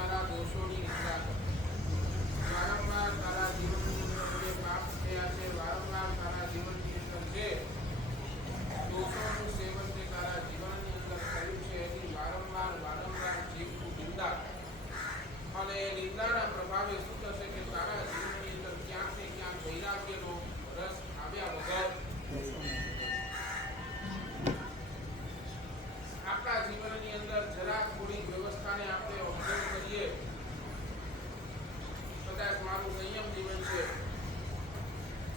તારા દોષોની નિંદા કર. વારંવાર તારા જીવનની અંદર જે પાપ થયા છે, વારંવાર તારા જીવનની અંદર જે દોષોનું સેવન જે તારા જીવનની અંદર થયું છે એની વારંવાર જીવનું નિંદા કર. અને નિંદાના પ્રભાવે શું થશે કે તારા જીવનની અંદર ક્યાંક ને ક્યાંક વૈરાગ્યનો રસ આવ્યા વગર આપણા જીવનની અંદર જરા થોડી વ્યવસ્થાને આપણે ઓબ્ઝર્વ કરીએ. કદાચ મારું સંયમ જીવન છે,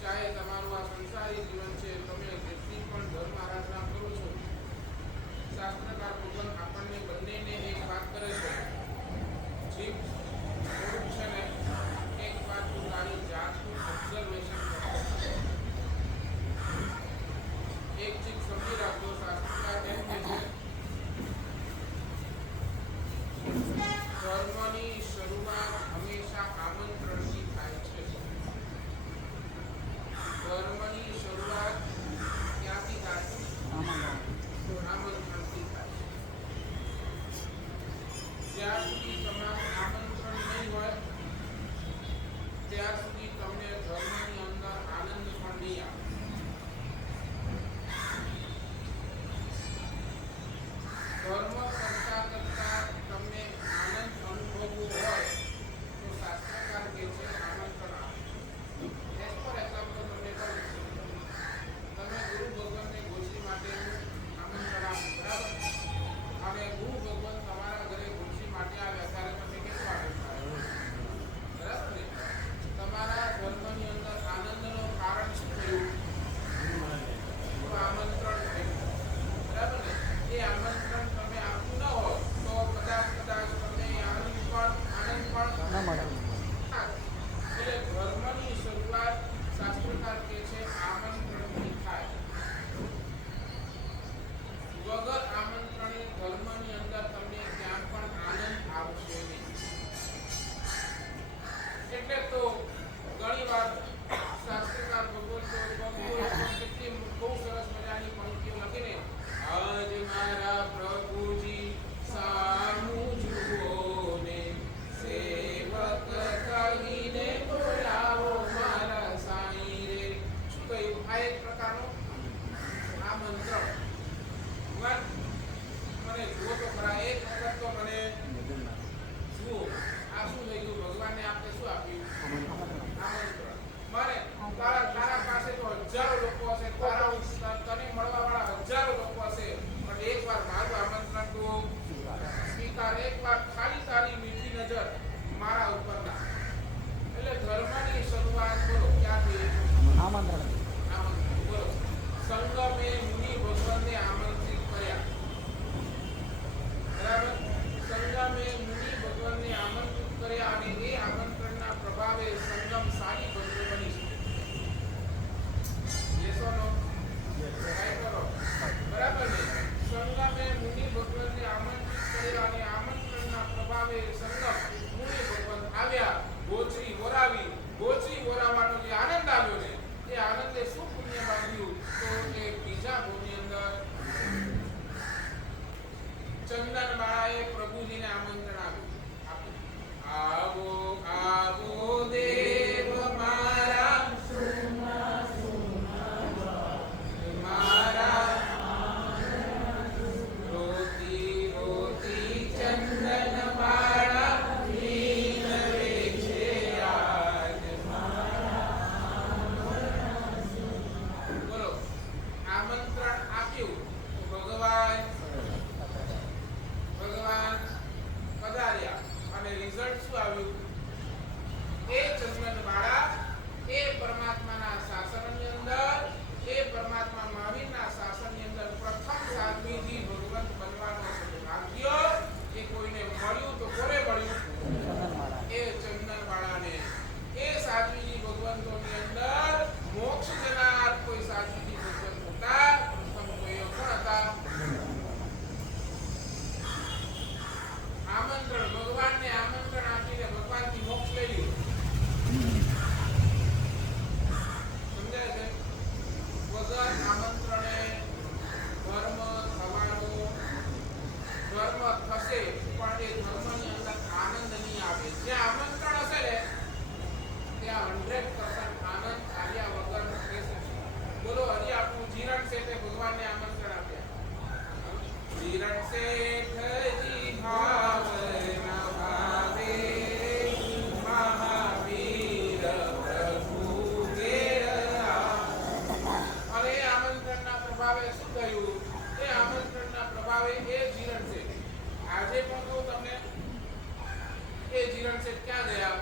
ચાહે તમારું આ સંસારી જીવન છે, તમે જેટલી પણ ધર્મ આરાધના કરો છો, શાસ્ત્રકાર ભગવાન આપણને બંનેને એક વાત કરે છે. જીવ થોડુંક છે ને એક વાત તું તારી જાતનું ઓબ્ઝર્વેશન કરો. એક ચીજ સમજી રાખજો, શાસ્ત્રકાર એમ કહે છે ધર્મની શરૂઆત હંમેશા આમંત્રણથી થાય છે. ધર્મની શરૂઆત ક્યાંથી થાય? આમંત્રણથી થાય છે. જ્યાં સુધી તમારું આમંત્રણ નહીં હોય ત્યાં સુધી તમને ધર્મની અંદર આનંદ પણ નહીં આવે. ધર્મ કરતા કરતા તમને આનંદ અનુભવવો હોય તો શાસ્ત્રકાર કહે છે આમંત્રણ આપો. એસ પર એક્ઝામ્પલ તમને કહું, તમે ગુરુ ભગવાનને ગોશ્રી માટેનું આમંત્રણ આપો, બરાબર? અને ગુરુ ભગવાન તમારા ઘરે ગોશ્રી માટે આવ્યા ત્યારે તમે કેટલું આનંદ આવ્યો, બરાબર ને? તમારા ધર્મની અંદર આનંદનો કારણ શું થયું? આમંત્રણ થયું, બરાબર ને? એ આમંત્રણ તમે આપ્યું ન હોય તો કદાચ તમને આનંદ પણ ન મળે. એટલે ધર્મની શરૂઆત શાસ્ત્રકાર કહે છે આમંત્રણથી થાય. વગર આમંત્રણે ધર્મની અંદર તમને ક્યાં પણ આનંદ આવશે નહીં. એટલે તો ઘણી વાર શાસ્ત્રકાર ભગવાન કેટલી બહુ સરસ મજાની પંક્તિઓ લખીને આજ મારા પ્રભુજી સામું જુઓ ને સેવક કહીને બોલાવો મારા સાઈ રે. શું કહ્યું? આ એક પ્રકારનો આમંત્રણ. મને જુઓ તો ખરા, એક વખત તો મને જુઓ. આ શું થઈ ગયું? ભગવાનને આપણે શું આપ્યું? આમંત્રણ. મારે તારા પાસે તો હજારો લોકો હશે, તને મળવા વાળા હજારો લોકો હશે, પણ એકવાર મારું આમંત્રણ તો સ્વીકાર. એકવાર ખાલી તારી મીઠી નજર મારા ઉપર ના. એટલે ધર્મની શરૂઆત કરો ક્યાંથી? આમંત્રણ. બોલો. સંગમે મુનિ ભગવાનને આમંત્રિત કર્યા, બરાબર? સંગમે મુનિ ભગવાનને આમંત્રિત કર્યા અને એ આમંત્રણના પ્રભાવે સંગમ સારી ભદ્ર બની છે. Yes or no? ટ્રાય કરો, બરાબર ને? સંગમે મુનિ ભગવાનને આમંત્રિત કર્યા અને આમંત્રણના પ્રભાવે સંગમ મુનિ ભગવાન આવ્યા. ગોચરી વરાવી. ગોચરી વરાવાનો જે આનંદ આવ્યો ને એ આનંદે શું પુણ્ય બાંધ્યું તો કે બીજા ભૂમિની અંદર ચંદનબાળાએ પ્રભુજીને આમંત્રણ આપ્યું. આવો આવો દેવ મારા મારા રોતી રોતી ચંદનબાળા દીન રે છે આજ બોલો. આમંત્રણ આપ્યું તો ભગવાન પધાર્યા અને રિઝલ્ટ શું આવ્યું? એ ચંદનબાળા એ પરમાત્માના શાસનની અંદર, એ પરમાત્મા મહાવીરના શાસનની અંદર પ્રથમ સાધ્વીજી ભગવંત બનવાનો સૌભાગ્ય એ કોઈને મળ્યું તો કોને મળ્યું? એ ચંદનબાળાને. એ સાધ્વીજી ભગવંતોની અંદર મોક્ષ જનાર કોઈ સાધ્વીજી ભગવંત હતા. પ્રથમ તો એ કોણ હતા? આમંત્રણ. ભગવાનને આમંત્રણ આપીને ભગવાનથી મોક્ષ લઈ લીધું. જીવન છે ક્યાં ગયા?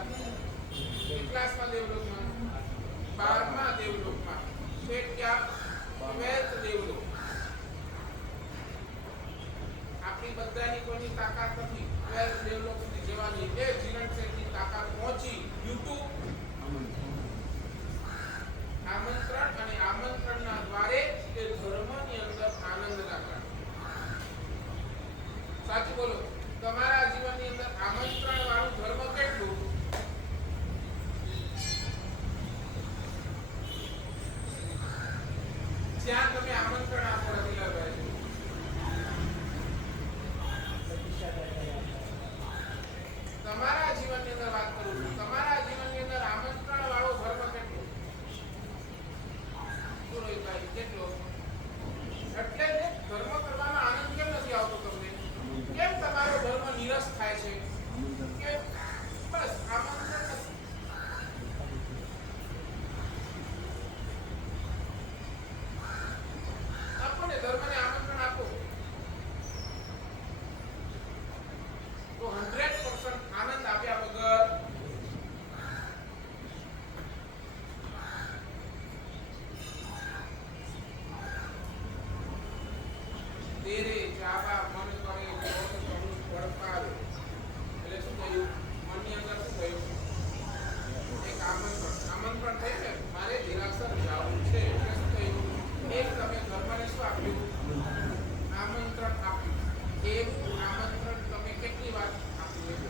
ક્લાસમાં દેવલોકમાં, 12મા દેવલોકમાં. છે ક્યાં? 12th દેવલોક. આપણી બધાની કોઈની તાકાત નથી 12th દેવલોક સુધી જવાની. એ જીવન છે ની તાકાત પહોંચી YouTube આમંત્રણ અને આમંત્રણના દ્વારે એ ધર્મની અંદર આનંદ રાખવાનો. સાચું બોલો. તમારા જીવનની અંદર આમંત્રણ વાળું ધર્મ કેટલું? જ્યાં તમે આમંત્રણ આપો રતિલાલભાઈ, તમારા જીવનની અંદર વાત કરું છું. તમારા જીવનની અંદર આમંત્રણ વાળો ધર્મ કેટલો? શું રોહિતભાઈ કેટલો? એટલે ધર્મ કરવામાં આનંદ કેમ નથી આવતો તમને? કેમ તમારો ધર્મ નિરસ થાય છે? કે બસ આમંત્રણ નથી. આપણને ધર્મને આમંત્રણ આપો તો 100% આનંદ આપ્યા વગર તેરે જાવા મન કરે જોત કરું પડપાવે. એટલે શું થયું? મનની અંદર શું થયું? એક આમંત્રણ થયું ને, મારે દેરાસર જવું છે. એટલે શું થયું? એક તમે ધર્મને શું આપ્યું? આમંત્રણ આપ્યું. એવું આમંત્રણ તમે કેટલી વાર આપ્યું?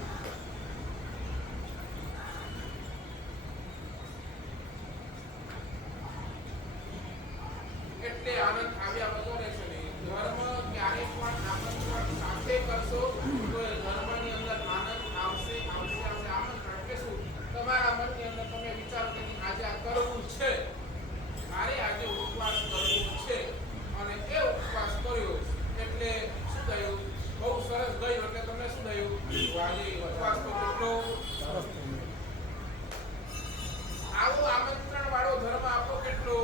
એટલે આનંદ આવ્યા વગર રહેશે નહીં. ધર્મ ક્યારે પણ આમંત્રણ સાથે કરશો તો એ ધર્મની અંદર આનંદ આવશે આવશે આવશે. આમંત્રણ એટલે શું? તમારા મનની અંદર તમે વિચારો કે આજે આ કરવું છે, મારે આજે ઉપવાસ કરવો છે, અને એ ઉપવાસ કર્યો એટલે શું થયું? બહુ સરસ ગયું. એટલે તમને શું થયું? આજે ઉપવાસ તો કેટલો સરસ થયો. આવો આમંત્રણ વાળો ધર્મ આપો કેટલો?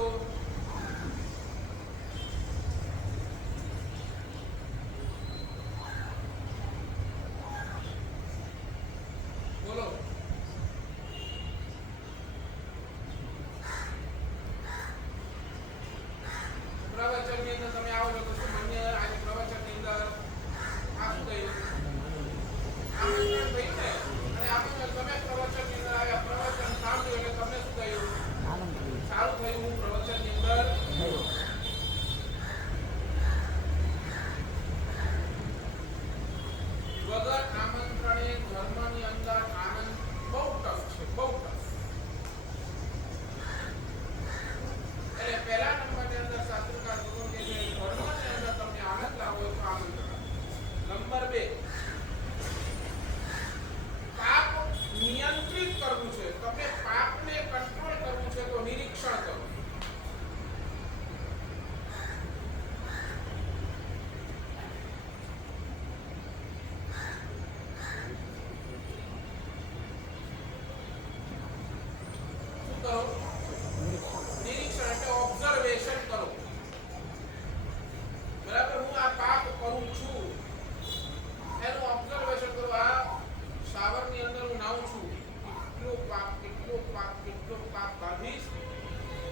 બોલો. પ્રવચનની અંદર તમે આવો છો તો શું મને આજે પ્રવચનની અંદર આ શું થયું? આમંત્રણ થયું ને. અને આમંત્રણ તમે પ્રવચનની અંદર આવ્યા, પ્રવચન સાંભળ્યું એટલે તમને શું થયું? સારું થયું. હું પ્રવચનની અંદર વગર આમંત્રણે ધર્મની અંદર આનંદ બહુ ટફ છે, બહુ ટફ. એટલે પહેલા નંબરની અંદર શાસ્ત્રકાર ભગવાન કહે છે ધર્મની અંદર તમને આનંદ લાવો તો આમંત્રણ. નંબર 2, પાપ નિયંત્રિત કરવું છે. તમે પાપને કંટ્રોલ કરવું છે તો નિરીક્ષણ કરો. નિરીક્ષણ એટલે ઓબ્ઝર્વેશન કરો. બરાબર? હું આ પાપ કરું છું એનું ઓબ્ઝર્વેશન કરો. આ શાવરની અંદર હું નાઉં છું, કેટલો પાપ કાઢીશ,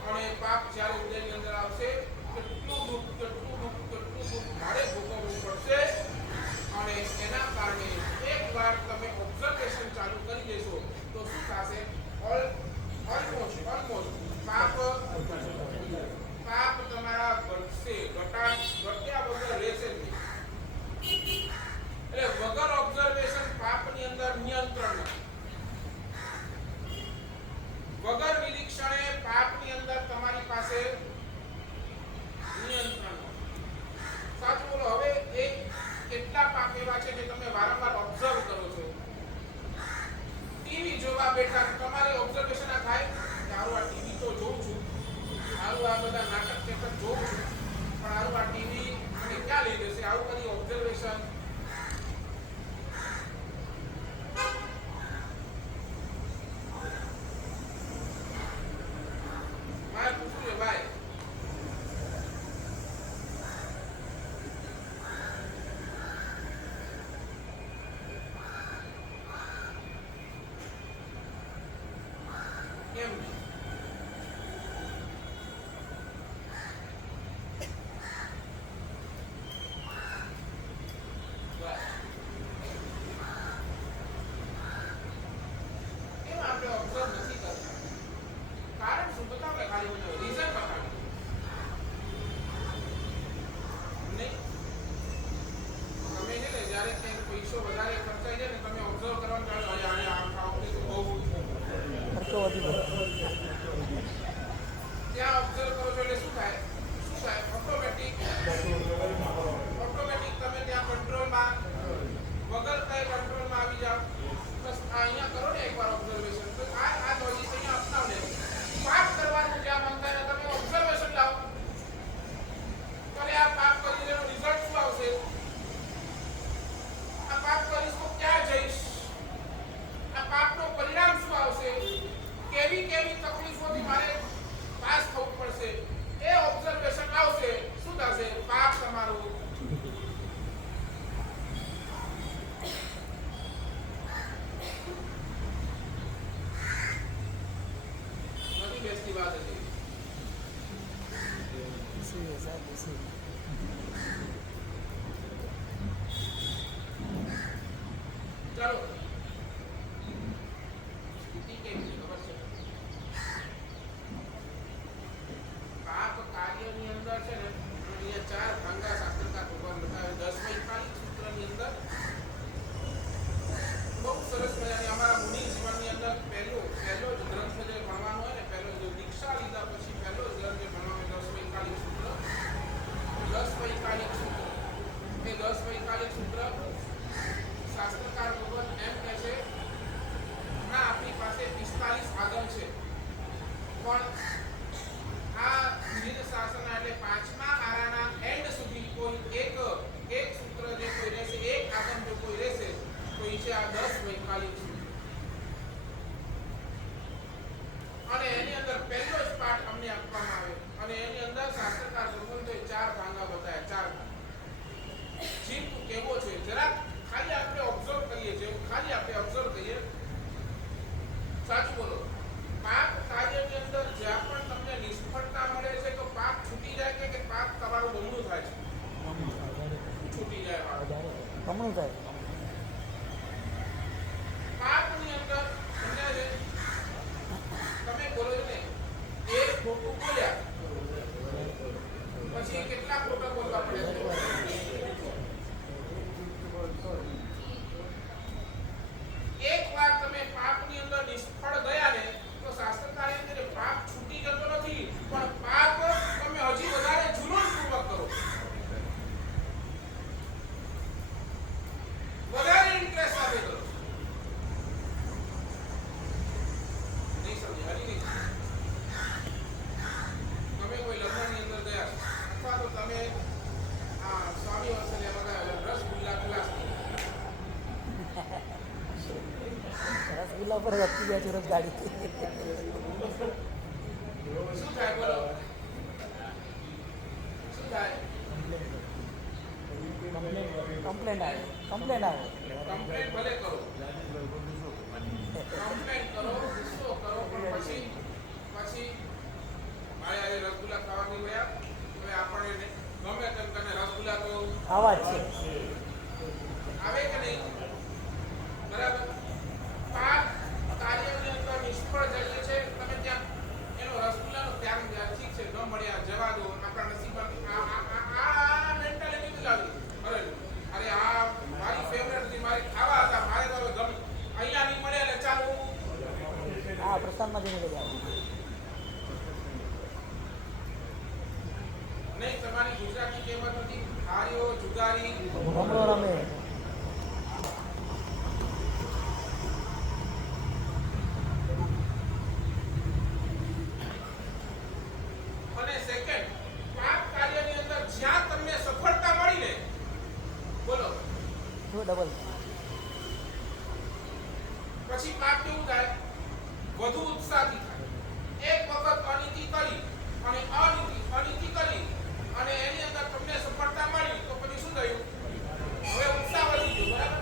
અને પાપ જ્યારે ઉદયની અંદર આવશે કેટલું દુઃખ મારે ભોગવવું પડશે. અને એના કારણે એકવાર તમે ઓબ્ઝર્વેશન ચાલુ કરી દેશો તો શું થશે? ઓલમોસ્ટ પાપ તમારા ઘટશે, ઘટ્યા વગર રહેશે નહીં. એટલે વગર ઓબ્ઝર્વેશન પાપની અંદર નિયંત્રણ નથી. વગર નિરીક્ષણે પાપની અંદર તમારી પાસે નિયંત્રણ નથી. સાચું બોલો. હવે એક કેટલા પાપ એવા છે જે તમે વારંવાર ઓબ્ઝર્વ કરો છો? ટીવી જોવા બેઠા તમારે ઓબ્ઝર્વેશન આ થાય કે હારું આ ટીવી તો જોઉં છું, હારું આ બધા નાટક કેસર જોઉં છું, પણ હારું આ ટીવી મને ક્યાં લઈ જશે? આવું કરી ઓબ્ઝર્વેશન ત્યાં ઓબ્ઝર્વ કરો છો એટલે શું થાય ઓટોમેટિક તમે ત્યાં કંટ્રોલમાં વગર કઈ કંટ્રોલમાં આવી જાઓ. બસ આ અહીંયા કરો ને એકવાર ઓબ્ઝર્વેશન. તો આ લોજિક અહીંયા અપનાવ ને. પાપ કરવાનું જ્યાં મન થાય ને તમે ઓબ્ઝર્વેશન લાવો. અને આ પાપ કરીને એનો રિઝલ્ટ શું આવશે? આ પાપ કરીશ તો ક્યાં જઈશ? આ પાપનું પરિણામ શું આવશે? કેવી તકલીફોથી મારે પાસ થવું પડશે? એ ઓબ્ઝર્વેશન આવશે. શું થશે? પાપ તમારું નથી બેસતી વાત હતી. ચાલો સ્થિતિ કેવી છે ખબર છે? પાપ કાર્યની અંદર છે ને અહીંયા ચાર ભાંગા શાસ્ત્રકાર ભગવાન બતાવે. 10મા ઇકાલિક સૂત્રની અંદર બહુ સરસ મજાની અમારા મુનિ જીવનની અંદર પહેલો જ ગ્રંથ જે ભણવાનો હોય ને, પહેલો જો દીક્ષા લીધા પછી પહેલો જ ગ્રંથ જે ભણવાનો 10મા ઇકાલિક સૂત્ર. 10મા ઇકાલિક સૂત્ર એ 10મા ઇકાલિક સૂત્ર શાસ્ત્રકાર ભગવાન એમ કહે છે ના આપણી પાસે 45 આગમ છે, પણ આ નિધ શાસન એટલે 5મા આરાના એન્ડ સુધી કોઈ એક સૂત્ર જે કોઈ રહેશે, એક આગમ જો કોઈ રહેશે તો એ છે આ 10 વૈકાલિક સૂત્ર. અને એની અંદર પહેલો જ પાઠ અમને આપવામાં આવે અને એની અંદર શાસ્ત્રકાર ભગવાન ચાર ભાંગા બતાવ્યા. ચાર જીવ તું કેવો છે જરા ખાલી આપણે ઓબ્ઝર્વ કરીએ છીએ. સાચું બોલો. પાપ કાર્યની અંદર જ્યાં પણ તમને નિષ્ફળતા મળે છે તો પાપ છૂટી જાય કે પાપ તમારું બમણું થાય છે? છૂટી જાય. બમણું થાય. પાપની અંદર સમજાય છે? તમે બોલો છો ને એક ખોટું બોલ્યા પછી કેટલા ખોટા બોલવા પડે છે? એક વાર તમે પાપની અંદર નિષ્ફળ ગયા ને તો શાસ્ત્રકારે કહે પાપ છૂટી જતો નથી, પણ પાપ તમે હજી વધારે જુનૂનપૂર્વક કરો, વધારે ઇન્ટરેસ્ટ સાથે કરો. નહીં સમજે? હજી નહીં. તમે કોઈ લગ્નની અંદર ગયા અથવા તો તમે સ્વામી વાત્સલ્યમાં ગયા રસગુલ્લા ક્લાસ રસગુલ્લા પર રખી ગયા ચોરસ ગાડી. શું થાય બોલો? શું થાય? કમ્પ્લેન્ટ આવે. કમ્પ્લેન્ટ ભલે કરો, કમ્પ્લેન્ટ કરો, ગુસ્સો કરો, પણ પછી મારે આજે રસગુલ્લા ખાવાની ગયા. હવે આપણને ગમે તેમ કરીને રસગુલ્લા તો આવા જ છે. આવે કે નહીં? બરાબર. પાપ કાર્યની અંદર નિષ્ફળ જઈએ છે તમે ત્યાં એનો રસગુલ્લાનો ત્યાગ ઠીક છે, ન મળ્યા જવા દો, આપણા નસીબમાં આ મેન્ટાલિટી જ આવી. અરે આ મારી ફેવરેટ હતી, મારી ખાવા હતા, મારે તો હવે ગમે અહીંયા નહીં મળે એટલે ચાલો હા પ્રસ્થાનમાં જઈને બધા નહીં. તમારી ગુજરાતી કહેવત હતી હાર્યો જુગારી ભમરો રમે. અને સેકન્ડ પાપ કાર્યની અંદર જ્યાં તમને સફળતા મળી ને બોલો ડબલ પછી પાપ કેવું થાય? વધુ ઉત્સાહથી થાય. એક વખત અનીતિ કરી અને અનીતિ કરી અને એની અંદર તમને સફળતા મળી તો પછી શું થયું? હવે ઉત્સાહ વધી ગયો. બરાબર?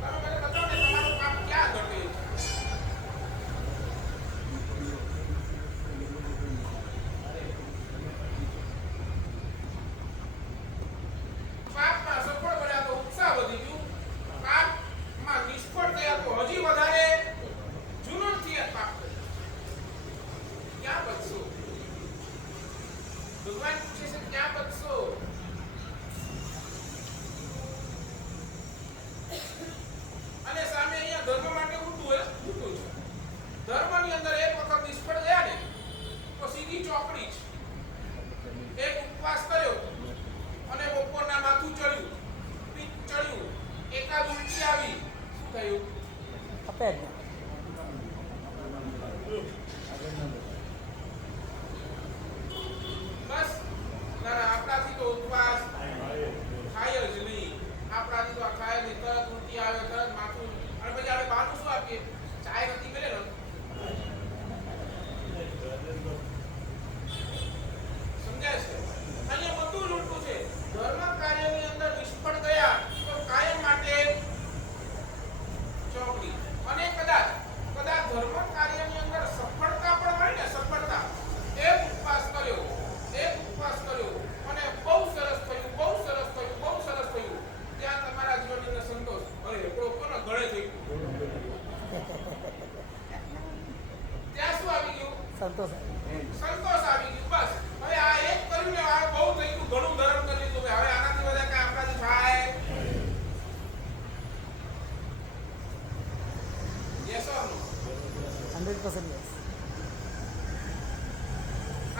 તમે મને બતાવો ને તમારું પાપ ક્યાં ઘટે છે? પાપમાં સફળ બન્યા તો ઉત્સાહ વધી ગયું, પાપમાં નિષ્ફળ થયા તો હજી વધારે જુનૂનથી પાપ કર્યું. ક્યાં બચશો? ભગવાન પૂછે છે ક્યાં બચશો? થયું? આપે જ ને. બસ ના ના, આપણાથી તો ઉપવાસ થાય જ નહીં. આપણાથી તો આ થાય નહીં. તરત ઉલટી આવે, તરત માથું, અને પછી આપણે બહારનું શું આપીએ? ચાય નથી મળે ને, સમજાય છે? અહીંયા બધું જ ઉલટું છે. ધર્મ કાર્યની અંદર નિષ્ફળ ગયા તો કાયમ માટે ચોકડી. અને કદાચ ધર્મ કાર્યની અંદર સફળતા પણ મળી ને, સફળતા, એક ઉપવાસ કર્યો અને બહુ સરસ થયું, બહુ સરસ થયું, બહુ સરસ થયું, ત્યાં તમારા જીવનની અંદર સંતોષ, અરે એકડો કોનો ગળે થઈ ગયું, ત્યાં શું આવી ગયું? સંતોષ. સંતોષ આવી ગયું. બસ હવે આ એક કર્યું ને, આ બહુ થઈ ગયું, ઘણું ધારણ કરી લીધું. હવે આનાથી વધારે કાંઈ આપણાથી થાય? Yes or no? 100% yes.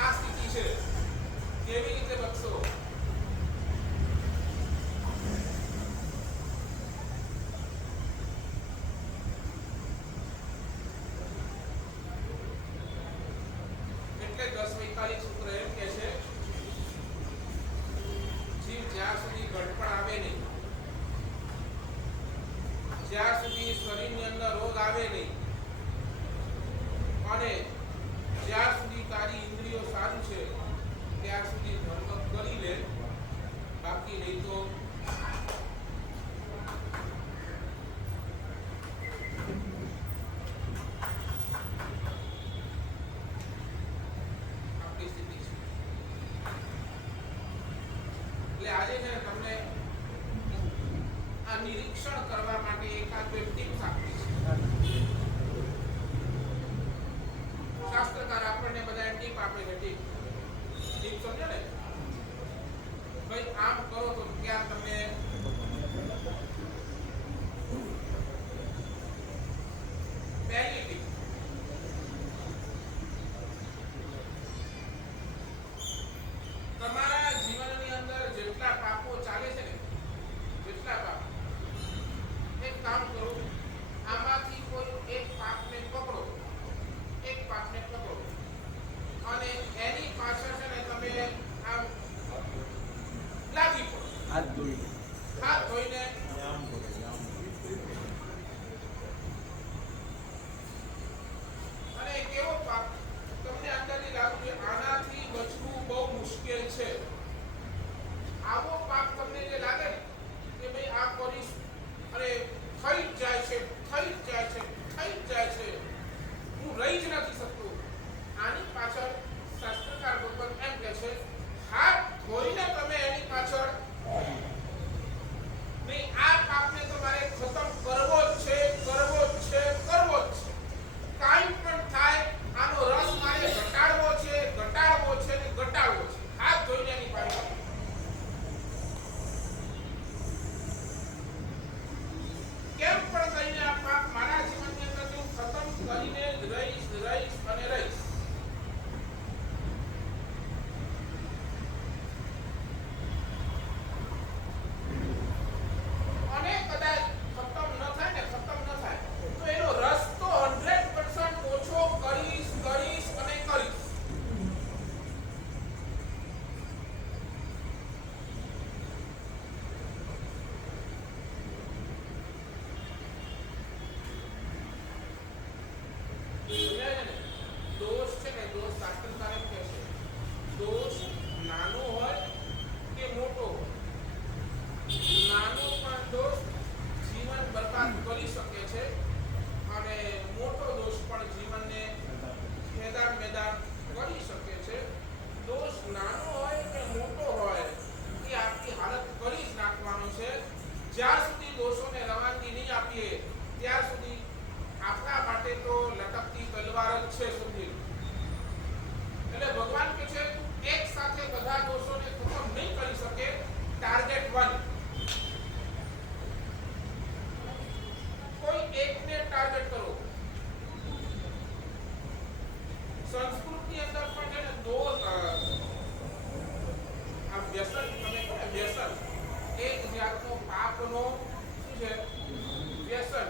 આ સ્થિતિ છે. કેવી રીતે બચશો? એટલે 10 વૈકલ્પિક સૂત્ર એમ કહે છે, જીવ જ્યાં સુધી ઘડપણ આવે નહીં, જ્યાં સુધી શરીરની અંદર રોગ આવે નહીં, અને જ્યાં સુધી તારી ઇન્દ્રિયો સારું છે ત્યાં સુધી ધર્મ કરી લે, બાકી નહીં તો આપણી સ્થિતિ છે. એટલે આજે છે ને તમને આ નિરીક્ષણ કરવા માટે એકાદ બે ટિપ્સ આપી છે. શાસ્ત્રકાર આપણને બધા ટીપ આપે છે. ટીપ સમજો ને ભાઈ, આમ કરો તો ક્યાં તમે પહેલી ટીપ, તમારા જીવનની અંદર જેટલા પાપો ચાલે છે ને, જેટલા પાપ, એક કામ કરો, આમાંથી કોઈ એક પાપને પકડો, અને એની પાછળ છે ને તમે આમ લાગી પડો, હાથ ધોઈને અને કેવો પાપ તમને અંદરથી લાગુ છે, આનાથી બચવું બહુ મુશ્કેલ છે. આવો પાપ તમને જે લાગે ને કે ભાઈ આ કરીશ, અરે થઈ જ જાય છે, હું રહી જ નથી શકતો, આની પાછળ શાસ્ત્રકાર ભગવાન એમ કહે છે, હાથ ધોઈને તમે એની પાછળ નહીં, આ પાપને તો મારે ખતમ કરવો જ છે. કાંઈ પણ થાય, આનો રસ મારે ઘટાડવો છે. હાથ ધોઈને એની પાછળ કેમ પણ કરીને આ પાપ મારા જીવનની અંદર હું ખતમ કરીને જ રહીશ. અને કદાચ ખતમ ન થાય તો એનો રસ તો 100% ઓછો કરીશ. દોષ છે ને, દોષ શાસ્ત્રકાર એમ કહે છે, દોષ નાનો હોય કે મોટો હોય, નાનો પણ દોષ જીવન બરબાદ કરી શકે છે, અને મોટો દોષ પણ જીવનને મેદાન કરી શકે છે. દોષ નાનો હોય કે મોટો હોય, એ આપણી હાલત કરી જ નાખવાનો છે. જ્યાં સુધી દોષોને રવાનગી નહીં આપીએ ત્યાં સુધી આપણા માટે તો લટકતી તલવાર જ છે. સમજી, એટલે ભગવાન કહે છે, એક સાથે બધા દોષોને ખતમ નહીં કરી શકે. ટાર્ગેટ 1, કોઈ એકને ટાર્ગેટ કરો. સંસ્કૃતની અંદર પણ છે ને દોષ, આ વ્યસન, તમે કહો ને વ્યસન, એક જાતનો પાપનો શું છે? વ્યસન.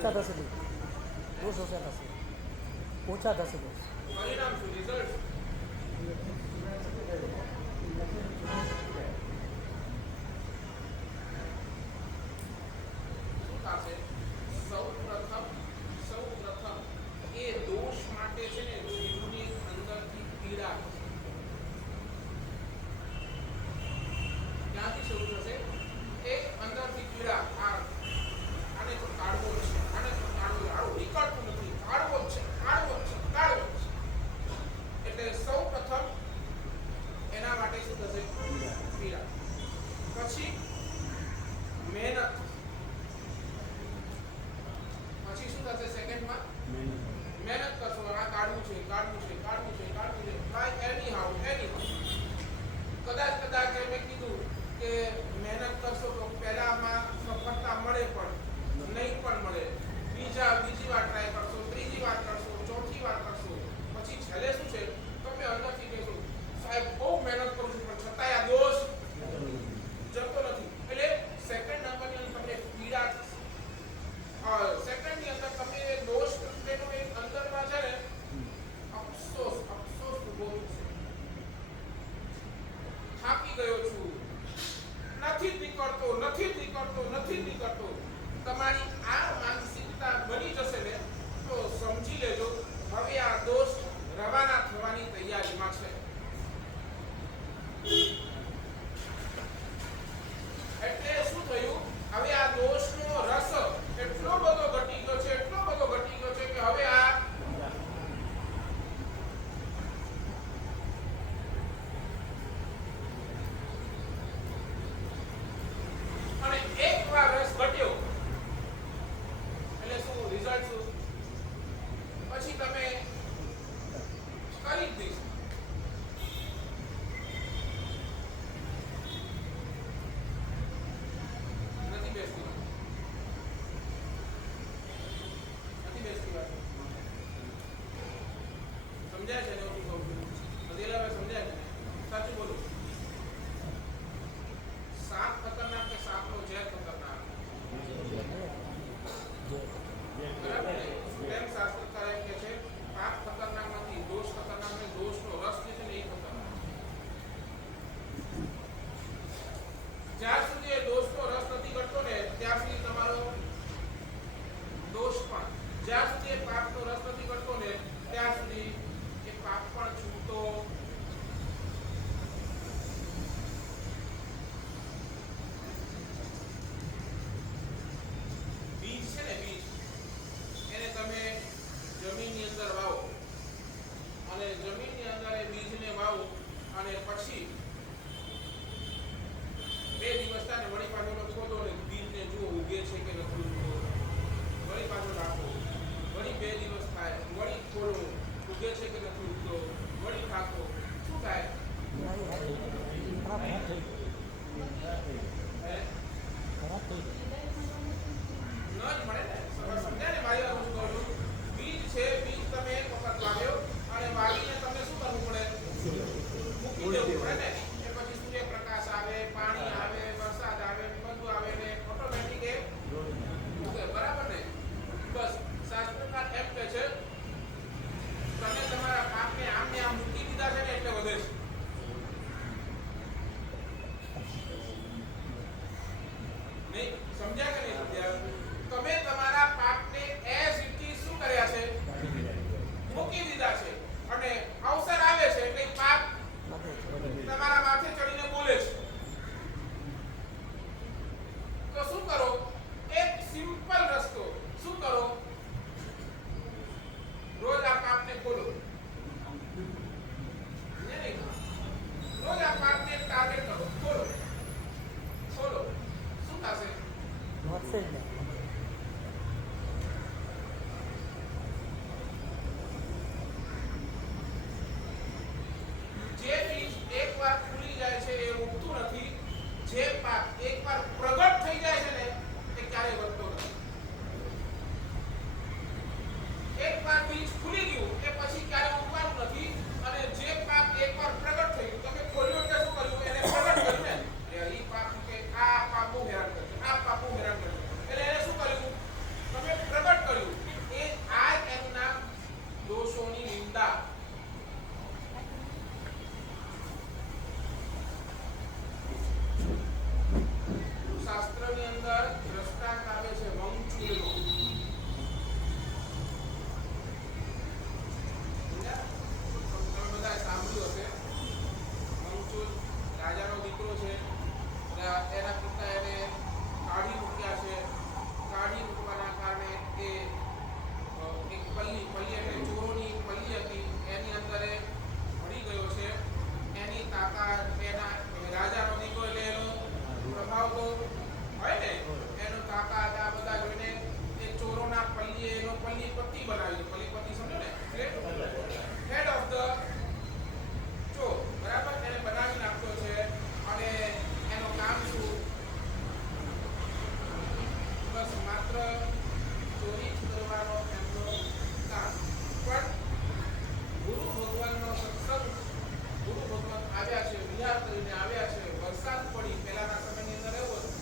ઓછા થશે દોષ. દોષ ઓછા થશે. ઓછા થશે દોષ. પરિણામ શું રિઝલ્ટ શું થશે? સૌપ્રથમ એ દોષ માટે છે ને જીવની અંદરથી પીડા થશે. ક્યાંથી શરૂ થશે? એક અંદરથી પીડા. આને તો કાઢવો જ છે, આને તો કાઢવો, આવું નીકળતું નથી, કાઢવો જ છે, કાઢવો જ છે, કાઢવો જ છે. એટલે સૌપ્રથમ એના માટે શું થશે? પીડા. પછી મહેનત. પછી શું થશે? સેકન્ડમાં મહેનત કરશો. આ કાઢવું છે, કાઢવું છે, કાઢવું છે, કાઢવું છે. બાય એની હાઉ કદાચ મેં કીધું કે મહેનત કરશો તો પહેલામાં સફળતા મળે પણ નહીં પણ મળે. બીજી વાર ટ્રાય કરશો, ત્રીજી વાર કરશો, ચોથી વાર કરશો. પછી છેલ્લે શું છે? તમે અંદરથી કહેશો સાહેબ બહુ મહેનત કરું છું પણ છતાંય આ દોષ જતો નથી. એટલે સેકન્ડ નંબરની અંદર તમને પીડા થશે. સેકન્ડની અંદર તમે દોષ પ્રત્યેનો એક અંદરમાં છે ને અફસોસ ઉભો થશે. થાકી ગયો છું, નથી જ નીકળતો. તમારી આ માનસિકતા બની જશે ને તો સમજી લેજો હવે આ દોષ રવાના થવાની તૈયારીમાં છે. એટલે શું થયું? હવે આ દોષનો રસ એટલો બધો ઘટી ગયો છે કે હવે આ અને એકવાર રસ ઘટ્યો એટલે શું રિઝલ્ટ શું? પછી તમે કરી જ દઈશ. નથી બેસતી વાત. સમજાય છે ને? હું કહું છું અધેલા ભાઈ સમજાય છે ને? સાચું બોલો. સાપ ખતરનાક કે સાપનો ઝેર ખતરનાક? બરાબર ને? પ્રેમ શાસ્ત્રકાર એમ કે છે પાપ ખતરનાક નથી, દોષ ખતરનાક નથી, દોષનો રસ જે છે ને એ ખતરનાક. જ્યાં સુધી એ દોષનો રસ નથી ઘટતો ને ત્યાં સુધી તમારો દોષ પણ, જ્યાં સુધી એ પાપનો રસ નથી ઘટતો ને ત્યાં સુધી એ પાપ પણ છૂટતો. બીજ છે ને બીજ, એને તમે જમીનની અંદર વાવો અને જમીનની અંદર એ બીજને વાવો અને પછી 2 દિવસ થાય ને વળી પાછો ખોદો ને બીજને જુઓ ઉગે છે કે નથી ઉગતો. વળી પાછો નાખો, વળી 2 દિવસ થાય, વળી ખોલો, ઉગે છે કે નથી ઉગતો, વળી નાખો. શું થાય? ખરાબ થઈ ગયું. ખરાબ થઈ ગયું. ન જ મળે ને. સમજાય ને મારી વાત? હું કહું છું બીજ છે, બીજ તમે એક વખત વાવ્યો અને વાવીને તમને શું કરવું પડે? મૂકી દેવું પડે ને. એ પછી સૂર્યપ્રકાશ આવે, પાણી આવે, વરસાદ આવે, બધું આવે ને ઓટોમેટિક એ ઉગે. બરાબર ને? બસ શાસ્ત્રકાર એમ કહે છે તમે તમારા પાકને આમને આમ મૂકી દીધા છે ને એટલે વધે છે. નહીં સમજ્યા કે નહીં સમજ્યા? તમે તમારા પાકને એઝ ઇટ ઇઝ શું કર્યા છે? મૂકી દીધા છે અને અવસર આવે છે એટલે પાક તમારા માથે ચડીને બોલે છે. તો શું કરો? એક સિમ્પલ રસ્તો. શું કરો? રોજ આ પાકને ખોલો. રોજ આ પાકને ટાર્ગેટ કરો. ખોલો. શું થશે? સ્વભાવ તો હોય ને એનો તાકાત આ બધા જોઈને એ ચોરોના પલ્લીએ એનો પલ્લી પત્તી બનાવી પલ્લી પત્તી સમજો ને એટલે હેડ ઓફ ધ ચોર બરાબર એને બનાવી નાખ્યો છે અને એનું કામ શું બસ માત્ર ચોરી જ કરવાનો એમનો કામ પણ ગુરુ ભગવાનનો સત્સંગ ગુરુ ભગવાન આવ્યા છે વિહાર કરીને આવ્યા છે વરસાદ પડી પહેલાના સમયની અંદર એવું હતું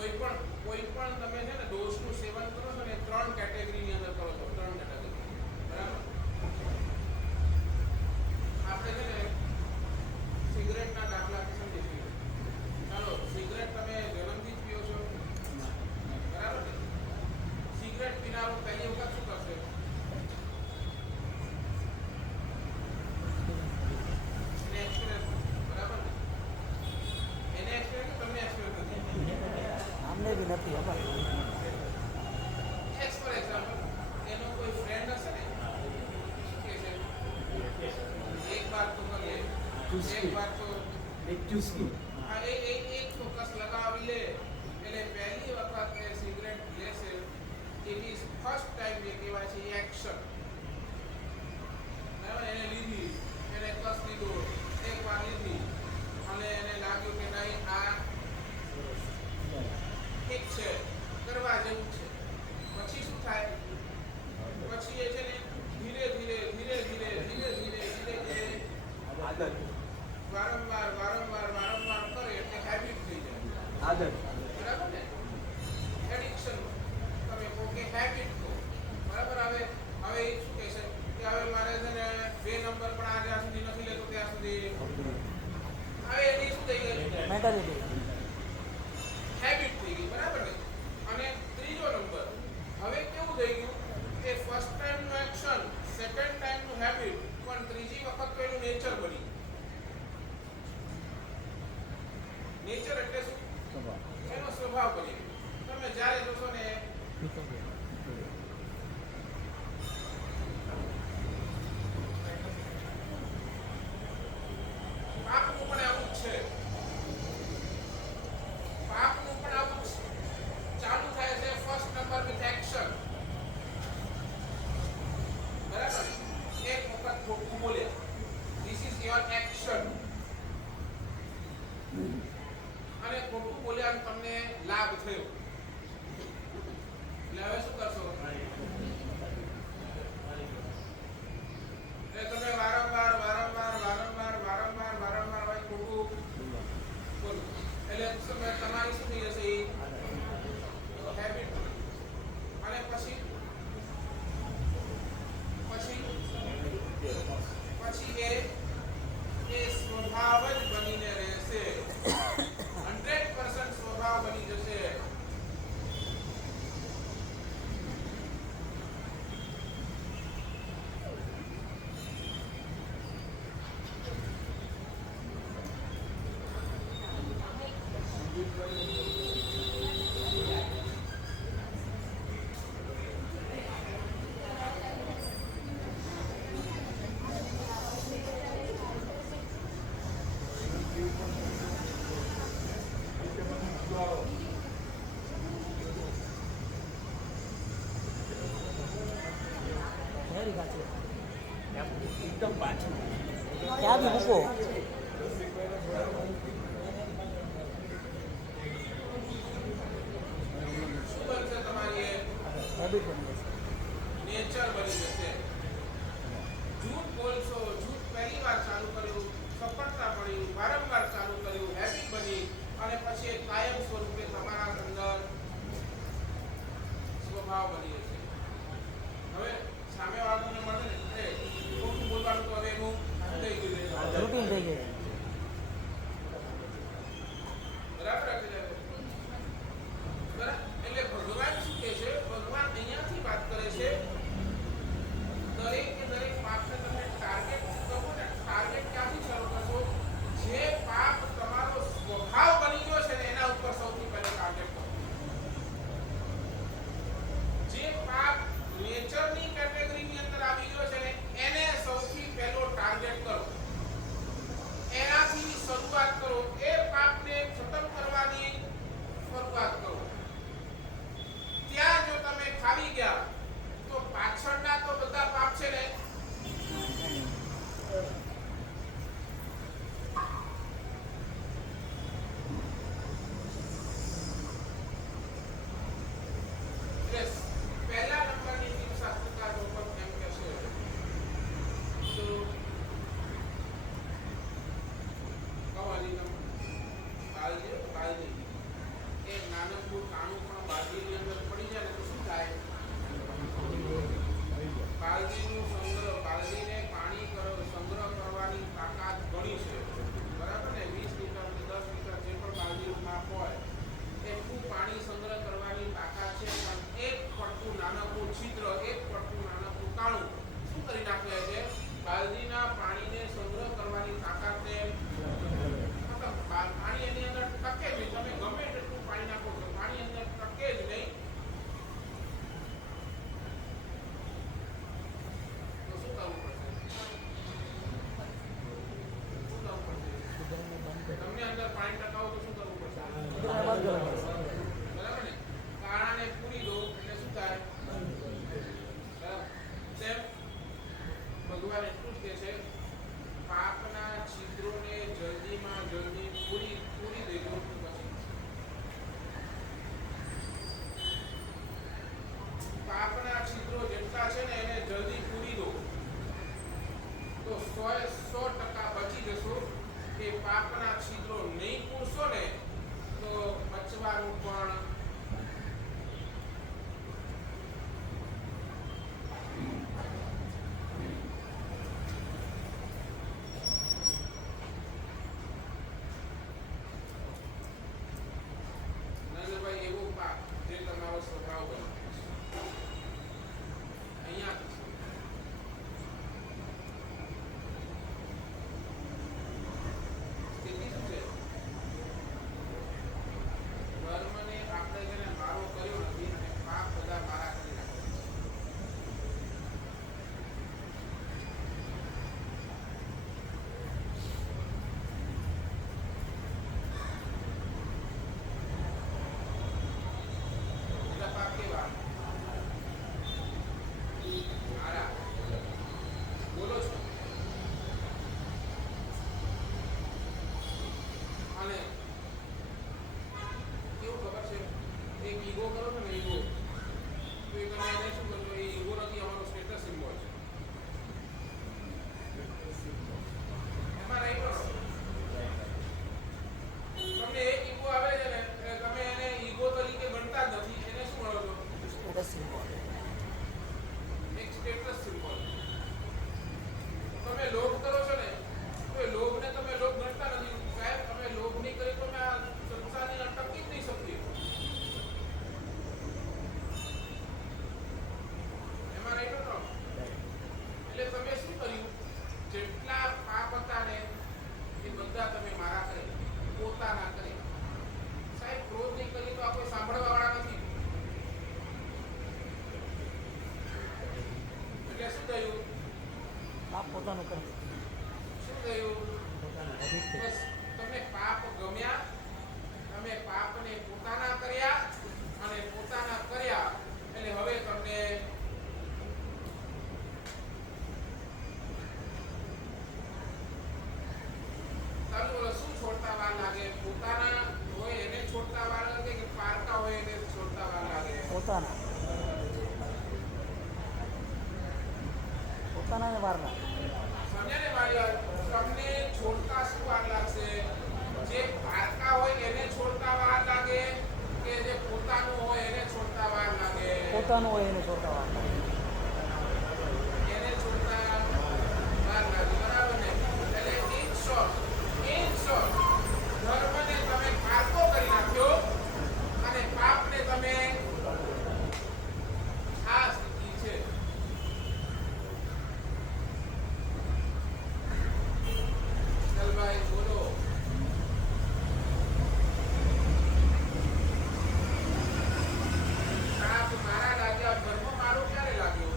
કોઈ પણ તમે છે ને દોષનું સેવન કરો છો ને 3 કેટેગરીની અંદર કરો છો, 3 કેટેગરી. બરાબર? આપણે છે ને સિગરેટના દાખલા સમજીએ. ચાલો, સિગરેટ તમે જન્મથી જ પીઓ છો, બરાબર ને? સિગરેટ પીનારો પહેલી વખત શું કરશે? એને એક્સપિરિયન્સ, બરાબર ને? એને એક્સપિરિયન્સ, તમને એક્સપિરિયન્સ નથી. અમને બી નથી ખબર. ફોર એક્ઝામ્પલ, એનો કોઈ ફ્રેન્ડ હશે ને, શું કહે છે? એક બાર તો કરે, એક બાર તો હા, એક ફોકસ લગાવી લે એટલે પહેલી વખત એ સિગરેટ લેશે. ઇટ ઇઝ ફર્સ્ટ ટાઈમ જે કહેવાય છે એક્શન. બરાબર? એને લીધી, એને કસ લીધો, એક વાર લીધી અને એને લાગ્યું કે નહીં આ ઠીક છે, કરવા જેવું છે. પછી શું થાય? પછી એ છે ને ધીરે ધીરે વારંવાર કરે એટલે હેબિટ થઈ જાય. બરાબર ને? એડિક્શન તમે કહો કે હેબિટ કહો. બરાબર? હવે એ શું કહેશે કે હવે મારે છે ને 2 નંબર પણ આ જ્યાં સુધી નથી લેતો ત્યાં સુધી હવે એની શું થઈ ગઈ? મેન્ટાલિટી. હેબિટ થઈ ગઈ. બરાબર ને? અને ત્રીજો નંબર હવે કેવું થઈ ગયું કે ફર્સ્ટ ટાઈમનું એક્શન, સેકન્ડ ટાઈમનું હેબિટ, પણ ત્રીજી વખત તો એનું નેચર બની. નેચર એટલે શું? એનો સ્વભાવ બની ગયો. તમે જ્યારે જોશો ને પાપનું પણ આવું જ છે. પાપનું પણ આવું જ છે. ચાલુ થાય છે ફર્સ્ટ નંબર વિથ એક્શન. બરાબર? એક વખત ખોટું બોલ્યા, ધીસ ઇઝ યોર એક્શન. અને ખોટું બોલ્યા અને તમને લાભ થયો એટલે હવે શું કરશો? એટલે તમે વારંવાર ભાઈ ખોટું બોલો એટલે તમારી શું થઈ જશે? હેબિટ. અને પછી એ સ્વભાવ જ બનીને રહેશે. 100% સ્વભાવ બની જશે. વેરી કાચી. એકદમ પાછું. ક્યાં બી મૂકો. શું બનશે? તમારી હેબિટ બની જશે. નેચર બની જશે. જૂઠ બોલશો, જૂઠ પહેલી વાર ચાલુ કર્યું, સફળતા મળી, વારંવાર ચાલુ કર્યું, હેબિટ બની અને પછી એક કાયમ સ્વરૂપે તમારા અંદર સ્વભાવ બની જશે. હવે સામે વાળાને મળે ને ખોટું બોલવાનું તો હવે એનું થઈ ગયું. રૂટીન થઈ ગઈ. બરાબર? એટલે ભગવાન શું કહે છે? ભગવાન અહીંયાથી વાત કરે છે દરેક પાપને તમે ટાર્ગેટ કરો ને, ટાર્ગેટ ક્યાંથી શરૂ કરશો? જે પાપ તમારો સ્વભાવ બની ગયો છે ને એના ઉપર સૌથી પહેલા ટાર્ગેટ કરો. જે પાપ નેચરની કેટેગરીની અંદર આવી ગયો છે ને એને સૌથી પહેલો ટાર્ગેટ કરો. નાનકડું કાણું પણ બાલદીની અંદર પડી જાય ને તો શું થાય? બાલદીને પાણી સંગ્રહ કરવાની તાકાત ઘણી છે, બરાબર ને? 20 લીટર કે 10 લીટર જે પણ બાલદીનું માપ હોય એટલું પાણી સંગ્રહ કરવાની તાકાત છે. પણ એક પડતું નાનકડું છિદ્ર, એક પડતું નાનકડું કાણું શું કરી નાખે છે? બાલદીના પાણીને સંગ્રહ કરવાની તાકાતને, મતલબ પાણી એની અંદર ટકે જ નહીં. તમે ગમે તેટલું પાણી નાખો છો, પાણી અંદર ટકે જ નહીં. તો શું કરવું પડશે? તમને અંદર પાણી ટકાવો તો શું કરવું પડશે? બરાબર ને? કાણાને પૂરી દો એટલે શું થાય? તેમ ભગવાન એટલું જ કહે છે, પાપના છિદ્રોને જલ્દીમાં જલ્દી પૂરી દેજો. પછી પાપના છિદ્રો જેટલા છે ને એને જલ્દી પૂરી દો તો 100% બચી જશો. એ પાપના છિદ્રો નહીં પૂરશો ને તો બચવાનું પણ નંદભાઈ એવો પાપ જે તમારો સ્વભાવ બને અહીંયા સ્થિતિ શું છે? ધર્મને આપણે જેને મારો કર્યો નથી અને પાપ બધા મારા કરી નાખ્યા. બીજા પાપ કેવા? મારા. બોલો છો. અને કેવું ખબર છે? એક ઈગો કરો છો ને, ઈગો, તો એ તમે એને શું કરશો? એ ઈગો નથી, અમારો સ્ટેટસ સિમ્બોલ છે. એમાં નહીં કરો. તમને એક ઈગો આવે છે ને, તમે એને ઈગો તરીકે ગણતા જ નથી. એને શું ગણો છો? એક સ્ટેટસ સિમ્બોલ. તમે લોભ કરો છો ને, તો એ લોભને તમે લોભ ગણતા નથી. સાહેબ, તમે લોભ નહીં કરી તો મેં આ સંસારની અટકી જ નહીં શકતી. એમાં રહી ગયો. એટલે તમે શું કર્યું? જેટલા પાપ હતા ને એ બધા તમે મારા કરે, પોતાના કરે. સાહેબ, ક્રોધ નહીં કરી તો આ કોઈ સાંભળવા વાળા નથી. એટલે શું થયું? પાપ પોતાનું કરે. શું થયું? બસ તમને પાપ ગમ્યા, તમે પાપને પોતાના કર્યા અને પોતાના કર્યા એટલે હવે તમને ચાલુ બોલો. શું છોડતા વાર લાગે? પોતાના હોય એને છોડતા વાર લાગે કે પારકા હોય એને છોડતા વાર લાગે? પોતાના ને વાર લાગે. સમજ્યા ને વાલીઓ? તમને છોડતા શું વાર લાગશે? જે પારકા હોય એને છોડતા વાર લાગે કે જે પોતાનું હોય એને છોડતા વાર લાગે? પોતાનું હોય એને છોડતા વાર લાગે. એને છોડતા વાર લાગે, બરાબર ને? એટલે ઇન શોર્ટ ધર્મને તમે પારકો કરી નાખ્યો અને પાપને તમે, આ સ્થિતિ છે. ચલભાઈ બોલો. પાપ મારા લાગ્યા, ધર્મ મારો ક્યારે લાગ્યો?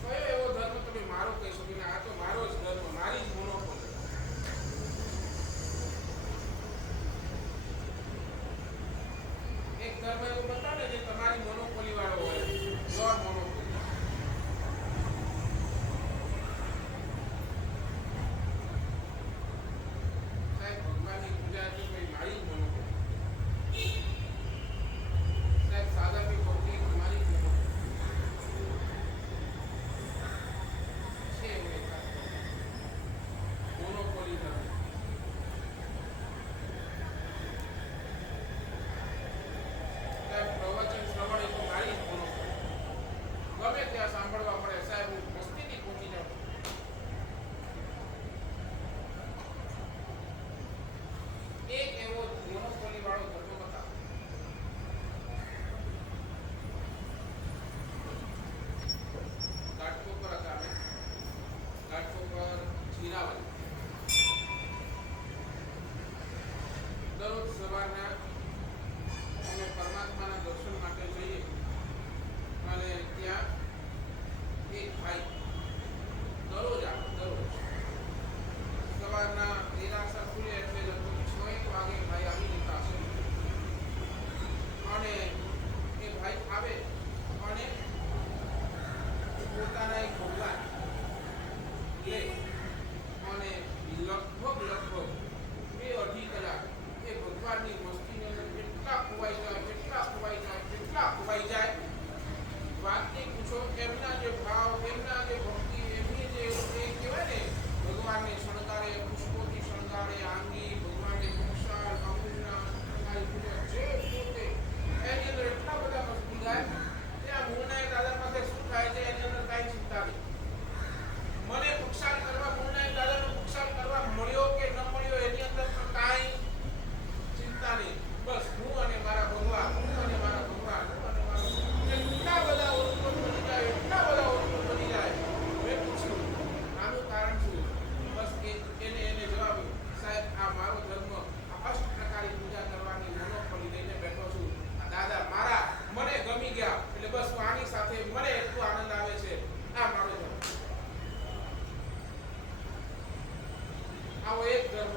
કયો એવો ધર્મ તમે મારો કહી શકો ને આ તો મારો જ ધર્મ, મારી જ મોનોપોલી? એક ધર્મ એવો બતાવો ને જે તમારી મોનોપોલી વાળો હોય, યોર મોનોપોલી. સાહેબ, ભગવાનની પૂજા હતી ભાઈ, મારી જ મોનોપોલી. સાહેબ, સાદાપી ભક્તિ તમારી જ મોનોપોલી છે. એવું એકાદ બોલાવાય. દરરોજ સવારના અમે પરમાત્માના દર્શન માટે જઈએ અને ત્યાં એક ભાઈ દરરોજ સવારના દેરાસર ખુલે એટલે લગભગ 6 વાગે ભાઈ આવી જતા હશે અને એ ભાઈ આવે અને પોતાના એક ભગવાન લે અને લગભગ 2-2.5 કલાક એ ભગવાનની મસ્તીની અંદર કેટલા ખોવાઈ જાય વાત નહીં પૂછો. એમના જે ભાવ, એમના જે ભક્તિ, એમની જે એ કહેવાય ને ભગવાનને શણગારે, પુષ્પોથી શણગારે, આંગી ભગવાનને મોક્ષાળ અંગુના શણગારી પૂજા જે પોતે એની અંદર એટલા બધા મસ્તી ગાય. ત્યાં મૂળનાય દાદા પાસે શું થાય છે એની અંદર કાંઈ ચિંતા નહીં. મને પુક્ષાળ કરવા મૂળનાય દાદાનો પુક્ષાળ કરવા મળ્યો કે ન મળ્યો એની અંદર પણ કાંઈ ચિંતા નહીં. બસ હું અને મારા ભગવાન, એટલા બધા ઓળખો બની જાય. મેં પૂછ્યું આનું કારણ શું? બસ એને જવાબ, સાહેબ આ મારો ધર્મ આ અષ્ટપ્રકારી પૂજા કરવાની મોનોપોલી લઈને બેઠો છું. આ દાદા મારા મને ગમી ગયા એટલે બસ હું આની સાથે મને એટલો આનંદ આવે છે. આ મારો ધર્મ. આવો એક ધર્મ.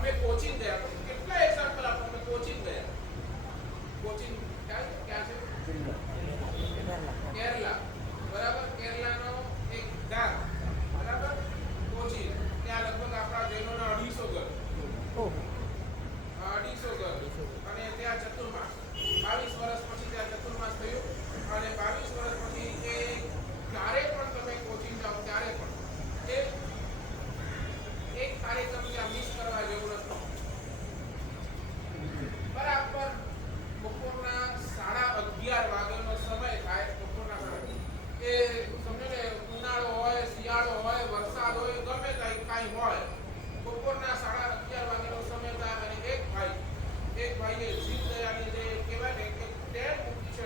અમે કોચિંગ ગયા. કેટલા એક્ઝામ્પલ આપો. અમે કોચિંગ ગયા. કોચિંગ ક્યાં છે? કેરલા. બરાબર. કેરલાનો એક ગામ. બરાબર. કોચિંગ. ત્યાં લગભગ આપણા જૈનોના 250 ઘર. 250 ઘર. અને ત્યાં ચતુર્માસ 22 વર્ષ પછી ત્યાં ચતુર્માસ થયું અને 22 વર્ષ પછી એ ક્યારે પણ તમે કોચિંગ જાઓ ત્યારે પણ એક કાર્યક્રમ ત્યાં મિસ કરવા જેવું નથી. બરાબર બપોરના 11:30 વાગ્યાનો સમય થાય. બપોરના એ સમજો ને ઉનાળો હોય, શિયાળો હોય, વરસાદ હોય, ગમે કાંઈ હોય, બપોરના 11:30 વાગ્યાનો સમય થાય અને એક ભાઈએ જીત દયાની જે કહેવાય ને કે ટેન મૂકી છે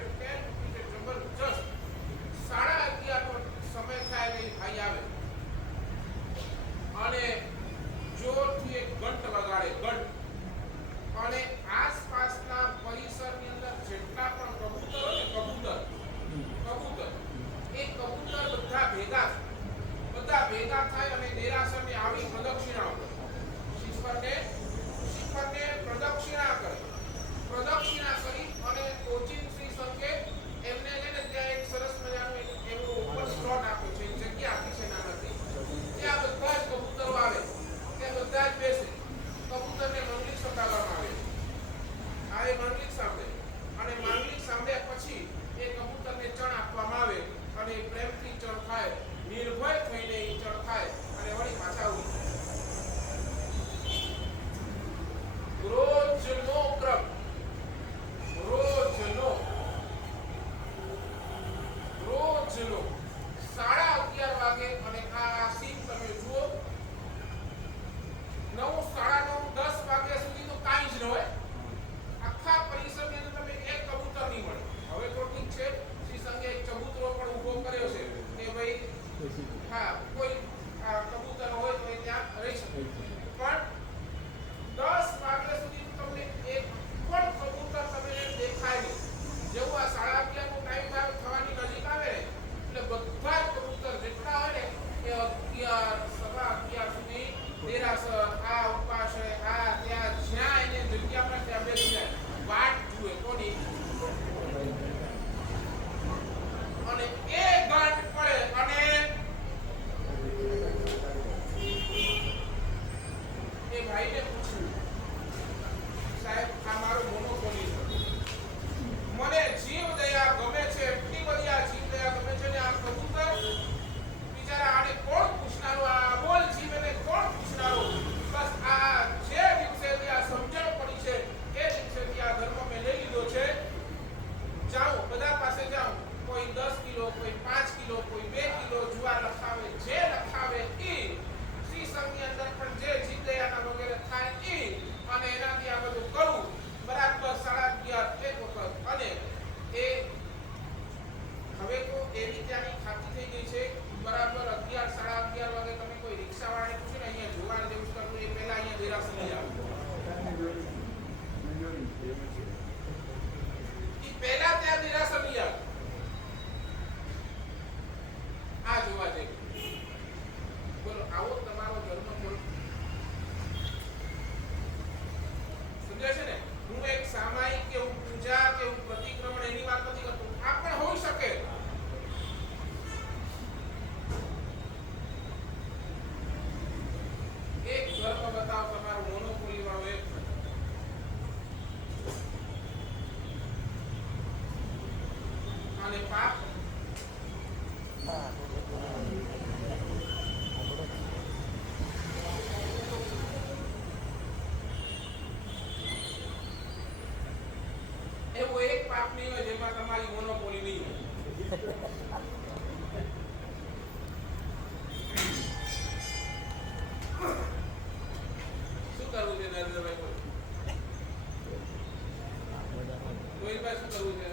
જબરજસ્ત. 11:30 નો સમય થાય એટલે ભાઈ આવે અને જોરથી એક ઘંટ વગાડે. ઘંટ અને આસપાસના પરિસરની અંદર જેટલા પણ કબૂતર હોય ને કબૂતર એ કબૂતર બધા ભેગા થાય અને દેરાસરને આવી પ્રદક્ષિણા કરે. શિખરને પ્રદક્ષિણા કરે. પ્રદક્ષિણા કરી અને કોચિંગ શ્રી સંઘે એમને ત્યાં એક સરસ મજાનું એવો ઓપન સ્લોટ આપ્યો છે, જગ્યા આપી છે નાનાથી. ત્યાં બધા જ કબૂતરો આવે, ત્યાં બધા જ બેસે. કબૂતરને મંગલિક સંભળાવવામાં આવે. આ એ મંગલિક સાંભળે અને મંગલિક સાંભળ્યા પછી એ કબૂતરને ચણ આપવામાં આવે અને પ્રેમથી ચણ ખાય. નિર્ભય થઈને એ ચણ ખાય અને વળી પાછા ઉડી. રોજનો ક્રમ. 11:30 વાગે અને આ સીન તમે જુઓ 9, 9:30, 10 વાગ્યા સુધી તો કાંઈ જ ન હોય. આખા પરિસરની અંદર તમે એક કબૂતર નહીં મળે. હવે તો ઠીક છે, શ્રી સંઘે એક ચબૂતરો પણ ઊભો કર્યો છે કે ભાઈ હા કોઈ કબૂતર હોય તો એ ત્યાં રહી શકે. પણ 10 વાગ્યા સુધી તમને એક પણ કબૂતર તમને દેખાય નહીં. જેવું આ 11:30 નો ટાઈમ થવાની નજીક આવે એટલે બધા જ કબૂતર જેટલા હોય ને એ 11, 11:15 સુધી દેરાસર આ ઉપાશે આ ત્યાં જ્યાં એને જગ્યા મળે ત્યાં બેસી જાય. વાટ જુએ કોની. અને એ ગાંઠ પડે અને એ ભાઈને પૂછ્યું, સાહેબ આ મારો મોનોપોલી છે. મને જીવ દયા ગમે છે, એટલી બધી આ જીવ દયા ગમે છે ને આ કબૂતર બિચારા આને કોણ પૂછનારો? આ બોલ જીવ એને કોણ પૂછનારો? બસ આ જે દિવસેથી આ સમજણ પડી છે એ દિવસેથી આ ધર્મ મેં લઈ લીધો છે. જાઉં બધા પાસે જાઉં, કોઈ 10 કિલો, કોઈ 5 કિલો, કોઈ 2 કિલો જુવાર લખાવે, જે લખાવે એ શ્રી સંઘની અંદર પણ જે જીવ દયાના વગેરે થાય એ અને એનાથી આ બધું કરું. બરાબર 11:30 એક વખત અને એ અને પાપ હા એવો એક પાપ નહીં હોય જેમાં તમારી મોનોપોલી નહીં હોય. શું કરવું છે નરેન્દ્રભાઈ બોલો? ગોવિંદભાઈ શું કરવું છે?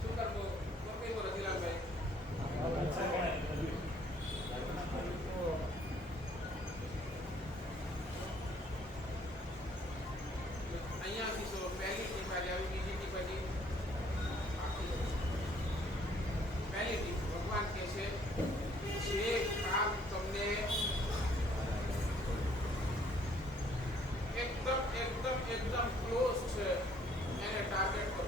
શું કરવું? કઈ બોલો રતિલાલભાઈ? અહીંયાથી તો પહેલી ટીપાજી આવી, બીજી ટીપાજી પહેલી ટીપ ભગવાન કહે છે જે કામ તમને એકદમ ક્લોઝ છે એને ટાર્ગેટ કરો.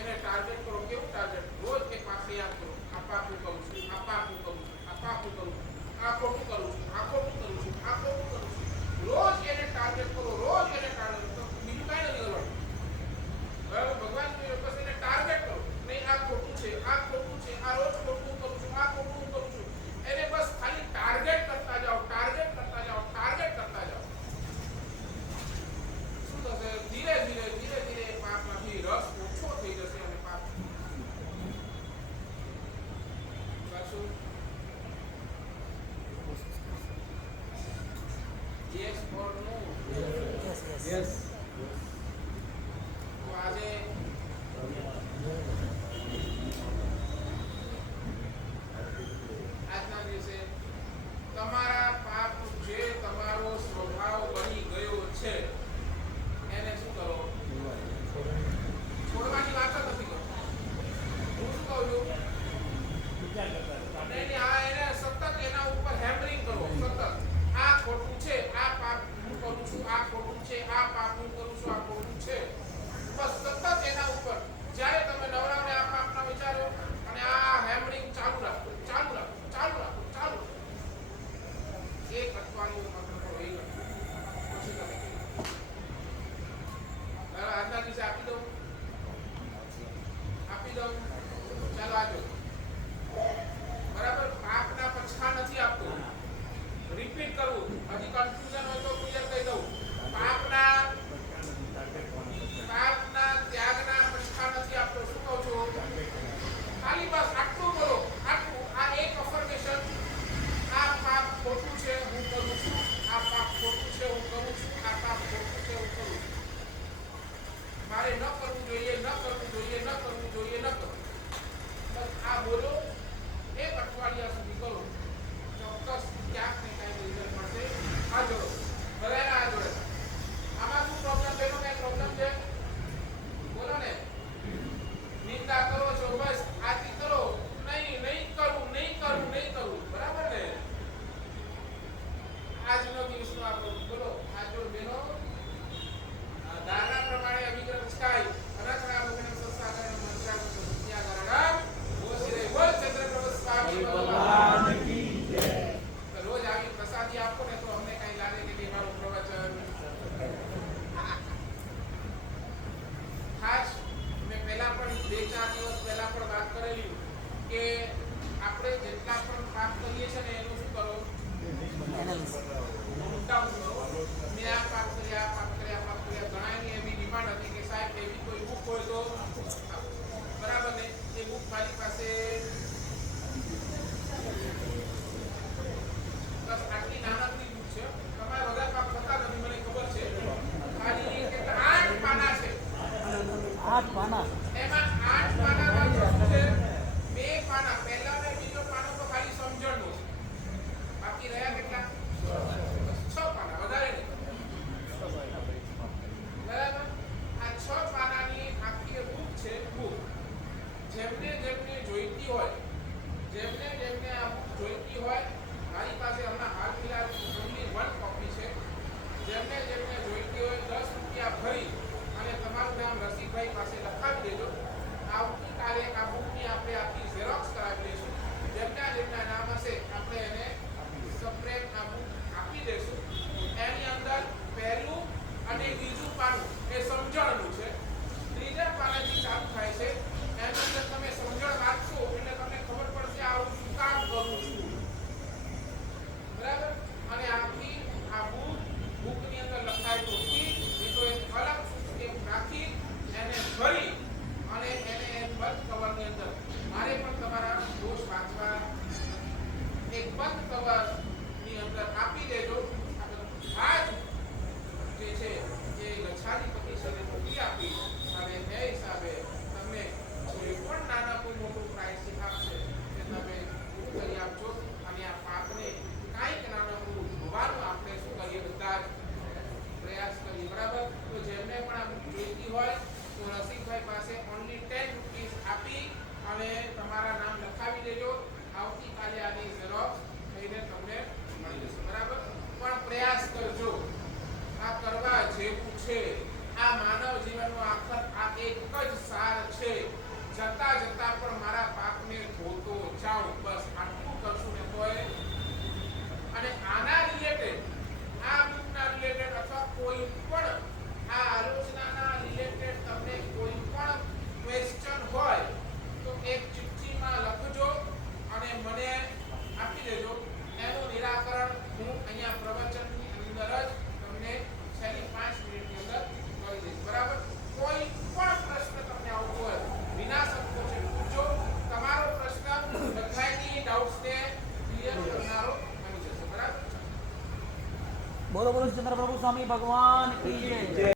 એને ટાર્ગેટ કરો. કેવું ટાર્ગેટ? રોજ એક વાક્ય યાદ કરો. આ પાપ હું કરું છું, આ પાપ હું કરું છું, આ પાપ હું કરું છું, આ ખોટું કરું છું, આ ખોટું કરું છું, આ ખોટું કરું છું. રોજ એને ટાર્ગેટ કરો. રોજ એને ટાર્ગેટ કરો. બીજું કાંઈ નથી કરવાનું. બરાબર? ભગવાન બસ એને ટાર્ગેટ કરો. નહીં આ ખોટું છે, આ ખોટું છે, આ રોજ ખોટું કરું છું, આ ખોટું કરું છું. એને બસ ખાલી ટાર્ગેટ કરતા જાઓ, ટાર્ગેટ કરતા જાઓ, ટાર્ગેટ કરતા જાઓ. શું થશે? ધીરે ધીરે પાપમાંથી રસ ઓછો થઈ જશે અને પાપ કરશું. Yes or no? યસ તો આજે આજના દિવસે તમારા પાપ જે તમારો સ્વભાવ બની ગયો છે એને શું કરો? છોડવાની વાત જ નથી કરતો. હું શું કહું છું? નહીં, આ એને સતત એના ઉપર હેમરિંગ કરો. સતત આ ખોટું છે, આ પાપ હું કરું છું, આ ખોટું છે, આ પાપ હું કરું છું, આ ખોટું છે. બસ સતત એના ઉપર જ્યારે તમે નવરાવને આ પાપના વિચારો અને આ હેમરિંગ ચાલુ રાખો, ચાલુ રાખો, ચાલુ રાખો, ચાલુ રાખો. એક અઠવાડિયું માત્ર કરો, એક અઠવાડિયું. પછી તમે કહી બરાબર? આજના દિવસે આપી દઉં, આપી દઉં. ચાલો આજો બરાબર. પાપના પછા નથી આપતો. રિપીટ કરવું. હજી કન્ફ્યુઝન હોય તો ક્લિયર કહી દઉં. પાપના ત્યાગના પછા નથી આપતો. શું કહું છું? ખાલી બસ આટલું બોલો. આટલું. આ એક અફર્મેશન. આ પાપ ખોટું છે, હું કરું છું. આ પાપ ખોટું છે, હું કરું છું. આ પાપ ખોટું છે, હું કરું છું. મારે ન કરવું જોઈએ, ન કરવું જોઈએ, ન કરવું જોઈએ, ન કરવું. બસ આ બોલો. એક અઠવાડિયા સુધી કરો. ચોક્કસ ક્યાંક ને ક્યાંક રિઝલ્ટ મળશે. આ જોડો બરાબર. આ જોડે આમાં શું પ્રોબ્લેમ? તેનો કઈ પ્રોબ્લેમ છે? બોલો ને. નિંદા કરો છો, બસ આથી કરો. નહીં કરવું, નહીં કરવું, નહીં કરવું. બરાબર ને? આજનો દિવસનો આપણો બોલો. આ જોડ બેનો દાના પ્રમાણે અભિગ્રહ સ્કાય અનંતના ભગવાન સંસ્થાગણ મંત્રાગણ સત્યાગરણ ઓસિરે બોલ ચંદ્રપ્રભુ સ્વામી ભગવાન કી જય. રોજ આવી પ્રસાદી આપો ને તો અમને કઈ લાગે કે મારું પ્રવચન ખાસ. મેં પહેલા પણ 2-4 દિવસ પહેલા પણ વાત કરેલી કે આપણે જેટલા પણ કામ કરીએ છીએ ને એનું શું કરો? નોટડાઉન કરો. મેં આ પાપ કર્યા, આ પાપ કર્યા, પાપ કર્યા. ઘણાની એવી ડિમાન્ડ હતી કે સાહેબ એવી કોઈ બુક હોય તો બરાબર ને? એ બુક મારી પાસે બસ આટલી નાનકડી બુક છે. તમારે બધા પાપ થતા નથી મને ખબર છે. ખાલી કેટલા 8 પાના છે. 8 પાના. એમાં 8 પાનામાં શું છે? 2 પાના પહેલા અને બીજો પાનો તો ખાલી સમજણનો છે. બાકી રહ્યા કેટલા? 6 પાના. વધારે નહીં. બરાબર? આ 6 પાનાની આખી બુક છે. બુક જેમને જોઈતી હોય, જેમને આ બુક જોઈતી હોય, મારી પાસે હમણાં હાલ ફિલહાલ ઓનલી 1 કોપી છે. જેમને જોઈતી હોય 10 રૂપિયા ભરી અને તમારું નામ રસિકભાઈ પાસે લખાવી દેજો. આવતીકાલે આ બુકની આપણે આખી ઝેરોક્સ કરાવી લઈશું. જેમના નામ હશે આપણે એને સપ્રેમ આ બુક તમારી પાસે ઓનલી 10 રૂપીસ આપી અને તમારા નામ લખાવી દેજો. આવતીકાલે આની ઝેરોક્સ થઈને તમને મળી જશે. બરાબર? પણ પ્રયાસ કરજો. આ કરવા જેવું છે. આ માનવ જીવનનો આખર આ એક જ સાર છે. જતા જતા પણ મારા પાપને ધોતો જાઉં. બસ આટલું કરશું ને તોય. અને આના રિલેટેડ આ બુકના રિલેટેડ અથવા કોઈ પણ આ આલોચનાના રિલેટેડ તમને કોઈ પણ ક્વેશ્ચન હોય તો એક ચિઠ્ઠીમાં લખજો અને મને આપી દેજો. એનું નિરાકરણ હું અહીંયા પ્રવચનની અંદર જ તમને છેલ્લી 5 મિનિટની અંદર કરી દઈશ. બરાબર? કોઈ પણ પ્રશ્ન તમને આવતો હોય વિના સંકોચે પૂછજો. તમારો પ્રશ્ન બધાની ડાઉટ્સને ક્લિયર કરનારો બની જશે. બરાબર? બોલો બોલો ચંદ્ર પ્રભુ સ્વામી ભગવાન કી જય.